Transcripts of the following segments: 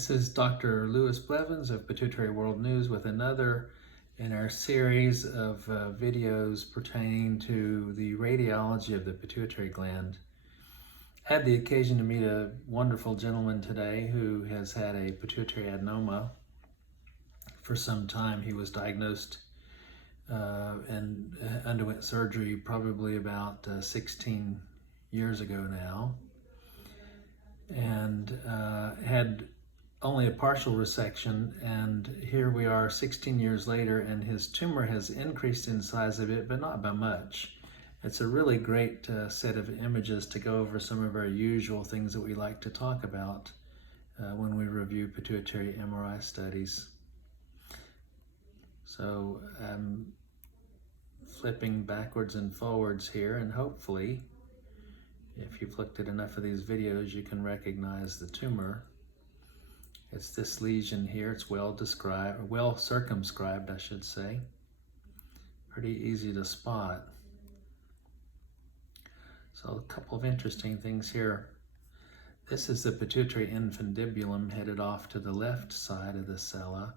This is Dr. Lewis Blevins of Pituitary World News with another in our series of videos pertaining to the radiology of the pituitary gland. I had the occasion to meet a wonderful gentleman today who has had a pituitary adenoma for some time. He was diagnosed and underwent surgery probably about 16 years ago now, and had only a partial resection, and here we are 16 years later, and his tumor has increased in size a bit, but not by much. It's a really great set of images to go over some of our usual things that we like to talk about when we review pituitary MRI studies. So I'm flipping backwards and forwards here, and hopefully, if you've looked at enough of these videos, you can recognize the tumor. It's this lesion here. It's well described, or well circumscribed, I should say. Pretty easy to spot. So a couple of interesting things here. This is the pituitary infundibulum headed off to the left side of the sella.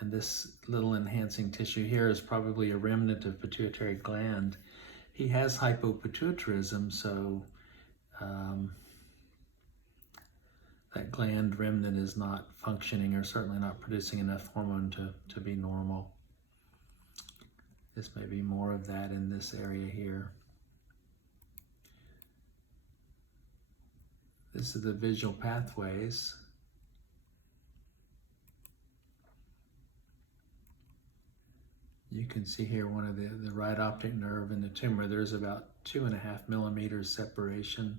And this little enhancing tissue here is probably a remnant of pituitary gland. He has hypopituitarism, so that gland remnant is not functioning, or certainly not producing enough hormone to be normal. This may be more of that in this area here. This is the visual pathways. You can see here one of the right optic nerve in the tumor. There's about 2.5 millimeters separation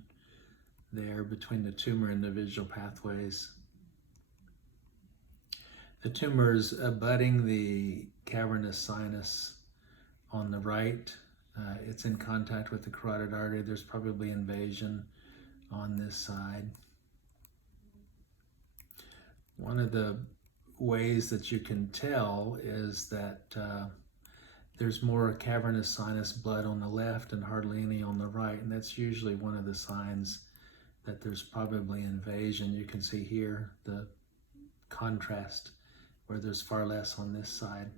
there between the tumor and the visual pathways. The tumor is abutting the cavernous sinus on the right. It's in contact with the carotid artery. There's probably invasion on this side. One of the ways that you can tell is that there's more cavernous sinus blood on the left and hardly any on the right, and that's usually one of the signs that there's probably invasion. You can see here the contrast where there's far less on this side.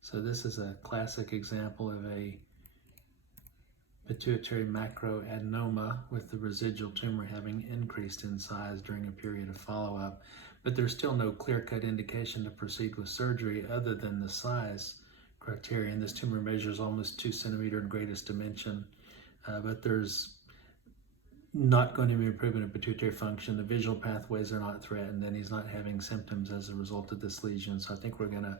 So this is a classic example of a pituitary macroadenoma with the residual tumor having increased in size during a period of follow-up. But there's still no clear-cut indication to proceed with surgery other than the size criterion. This tumor measures almost 2 centimeter in greatest dimension. But there's not going to be improvement in pituitary function. The visual pathways are not threatened, and he's not having symptoms as a result of this lesion. So I think we're going to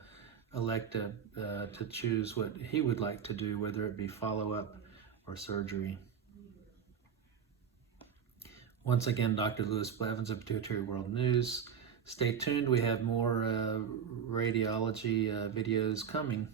elect to choose what he would like to do, whether it be follow-up or surgery. Once again, Dr. Lewis Blevins of Pituitary World News. Stay tuned. We have more radiology videos coming.